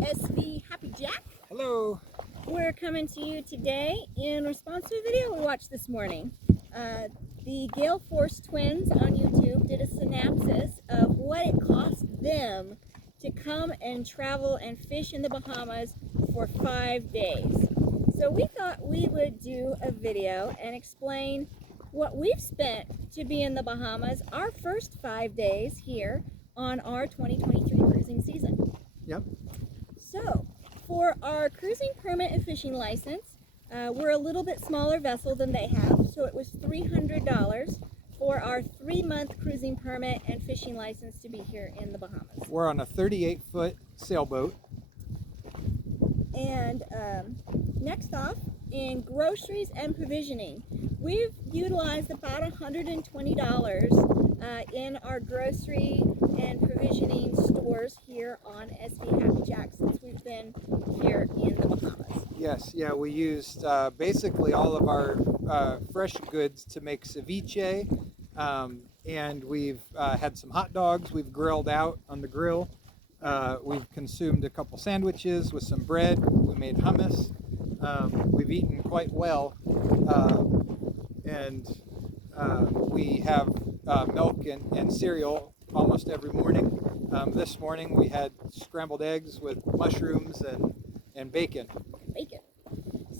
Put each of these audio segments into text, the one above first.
SV Happy Jack. Hello. We're coming to you today in response to a video we watched this morning. The Gale Force Twins on YouTube did a synopsis of what it cost them to come and travel and fish in the Bahamas for 5 days. So we thought we would do a video and explain what we've spent to be in the Bahamas our first 5 days here on our 2023 cruising season. Yep. So, for our cruising permit and fishing license, we're a little bit smaller vessel than they have, so it was $300 for our 3-month cruising permit and fishing license to be here in the Bahamas. We're on a 38-foot sailboat. And next off, in groceries and provisioning, we've utilized about $120 in our grocery and provisioning stores here on SV Happy Jack since we've been here in the Bahamas. Yes, yeah, we used basically all of our fresh goods to make ceviche, and we've had some hot dogs we've grilled out on the grill. We've consumed a couple sandwiches with some bread. We made hummus. We've eaten quite well, and we have milk and cereal almost every morning. This morning we had scrambled eggs with mushrooms and bacon.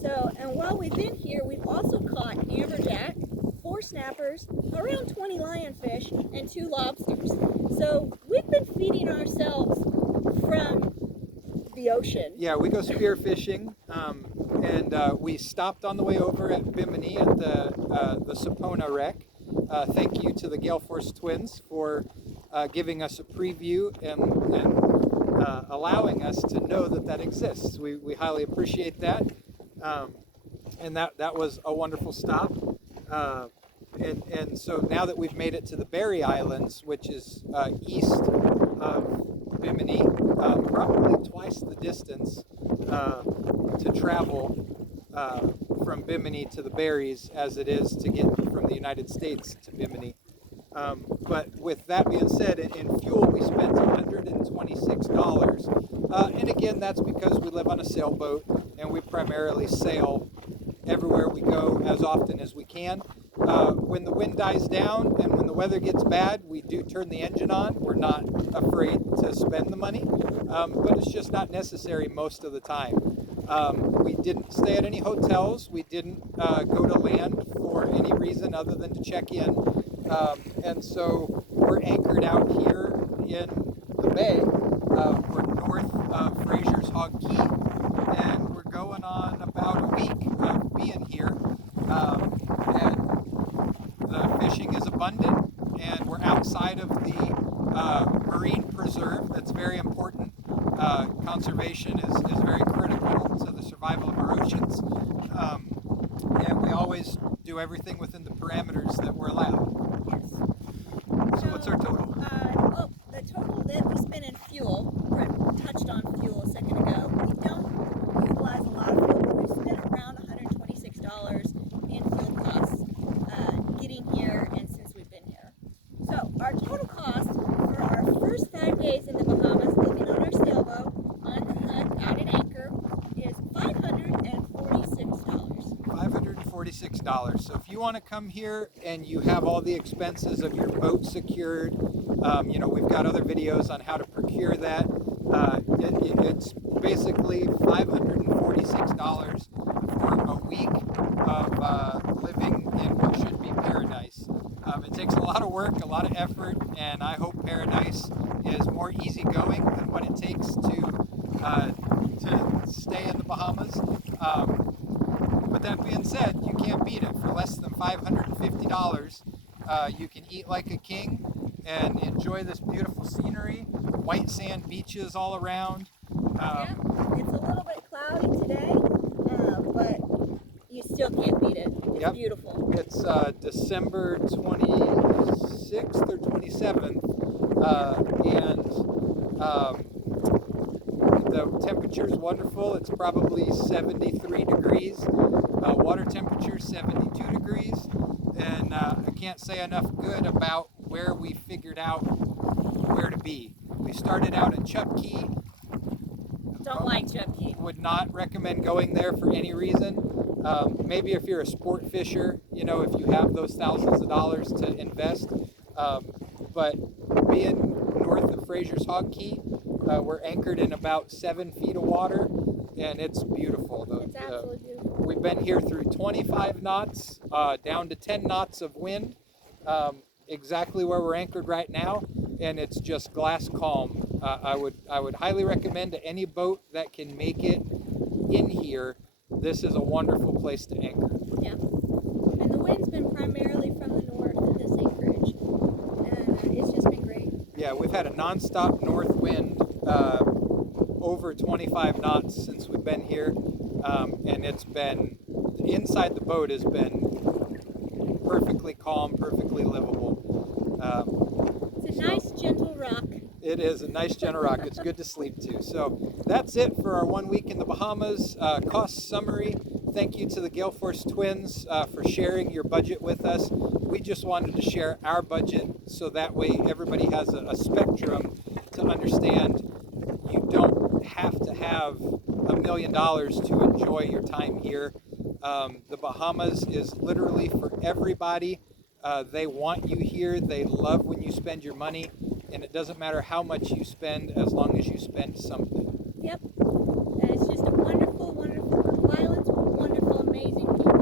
So, and while we've been here, we've also caught amberjack, 4 snappers, around 20 lionfish, and 2 lobsters. So we've been feeding ourselves from the ocean. Yeah, we go spear fishing, and we stopped on the way over at Bimini at the Sapona wreck. Thank you to the Gale Force Twins for giving us a preview and allowing us to know that exists. We highly appreciate that, and that was a wonderful stop. And so now that we've made it to the Berry Islands, which is east of Bimini, probably twice the distance to travel from Bimini to the Berries as it is to get from the United States to Bimini. But with that being said, in fuel we spent $126. And again, that's because we live on a sailboat and we primarily sail everywhere we go as often as we can. When the wind dies down and when the weather gets bad, we do turn the engine on. We're not afraid to spend the money, but it's just not necessary most of the time. We didn't stay at any hotels. We didn't go to land for any reason other than to check in. And so we're anchored out here in the bay. We're north of Fraser's Hog Key, and we're going on about a week of being here. And the fishing is abundant, and we're outside of the marine preserve. That's very important. Conservation is very critical to the survival of our oceans, and we always do everything within the parameters that we're allowed. Yes. So what's our total? Well, the total that we spent in fuel, Brett touched on fuel a second ago. We don't utilize a lot of fuel, but we've spent around $126 in fuel costs getting here and since we've been here. So our total cost for our first 5 days in the Bahamas, living on our sailboat, on the hunt, out at anchor, is $546. $546. So if you want to come here and you have all the expenses of your boat secured, we've got other videos on how to procure that. It's basically $546 for a week of living in what should be paradise. It takes a lot of work, a lot of effort, and I hope paradise is more easygoing than what it takes to stay in the Bahamas. But that being said, you can't beat it. For less than $550, you can eat like a king and enjoy this beautiful scenery, white sand beaches all around. Yeah, it's a little bit cloudy today, but you still can't beat it. It's beautiful. It's December 26th or 27th, and the temperature is wonderful. It's probably 73 degrees. Water temperature 72 degrees, and I can't say enough good about where we figured out where to be. We started out at Chuck Key, don't like Chubkey. Would not recommend going there for any reason. Maybe if you're a sport fisher, you know, if you have those thousands of dollars to invest. But being north of Fraser's Hog Key, we're anchored in about 7 feet of water, and it's beautiful. It's absolutely beautiful. We've been here through 25 knots, down to 10 knots of wind, exactly where we're anchored right now, and it's just glass calm. I would highly recommend to any boat that can make it in here. This is a wonderful place to anchor. Yeah, and the wind's been primarily from the north at this anchorage, and it's just been great. Yeah, we've had a nonstop north wind over 25 knots since we've been here, and it's been, inside the boat has been perfectly calm, perfectly livable. It's a nice gentle rock. It is a nice gentle rock. It's good to sleep to. So that's it for our 1 week in the Bahamas. Cost summary. Thank you to the Gale Force Twins for sharing your budget with us. We just wanted to share our budget so that way everybody has a spectrum to understand. You don't have to have $1 million to enjoy your time here. The Bahamas is literally for everybody. They want you here. They love when you spend your money, and it doesn't matter how much you spend as long as you spend something. Yep. It's just a wonderful, wonderful group of islands with wonderful, amazing people.